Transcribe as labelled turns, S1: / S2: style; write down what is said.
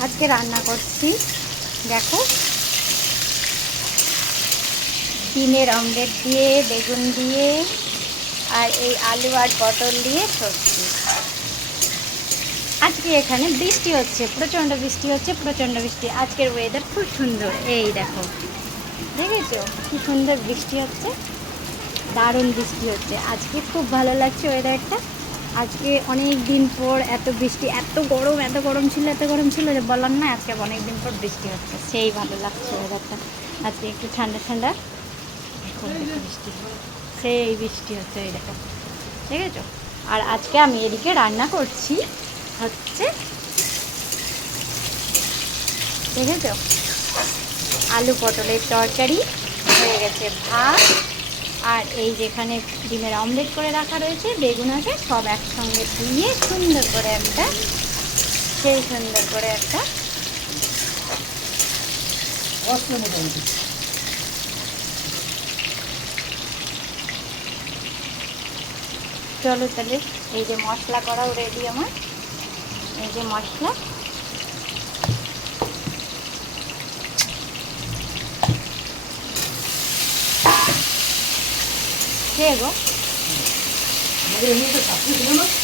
S1: আজকে রান্না করছি। দেখো। ডিমের অমলেট দিয়ে, বেগুন দিয়ে, আর এই আলু আর পটল দিয়ে সবজি। আজকে এখানে বৃষ্টি হচ্ছে, প্রচণ্ড বৃষ্টি হচ্ছে, প্রচণ্ড বৃষ্টি। আজকের ওয়েদার খুব সুন্দর। এই দেখো। দেখেছ? কি সুন্দর বৃষ্টি হচ্ছে। দারুণ বৃষ্টি হচ্ছে। আজকে খুব ভালো লাগছে ওয়েদারটা আজকে অনেক দিন পর এত বৃষ্টি, এত গরম এত গরম ছিল, এত গরম ছিল যে বললাম না, আজকে অনেক দিন পর বৃষ্টি হচ্ছে। সেই ভালো লাগছে ওয়েদারটা আজকে একটু ঠান্ডা ঠান্ডা। বৃষ্টি। সেই বৃষ্টি হচ্ছে, এই দেখো। ঠিক আছে? আর আজকে আমি এদিকে রান্না করছি, হচ্ছে দেখেছ আলু পটলের তরকারি হয়ে গেছে ভাত। আর এই যেখানে ডিমের অমলেট করে রাখা রয়েছে বেগুন আছে সব একসঙ্গে দিয়ে সুন্দর করে একটা সেই সুন্দর করে একটা চলো তাহলে এই যে মশলা করাও রেডি আমার। এই যে মশলা। কে গো।
S2: আমাদের এমনিতে চাকরি ছিল না।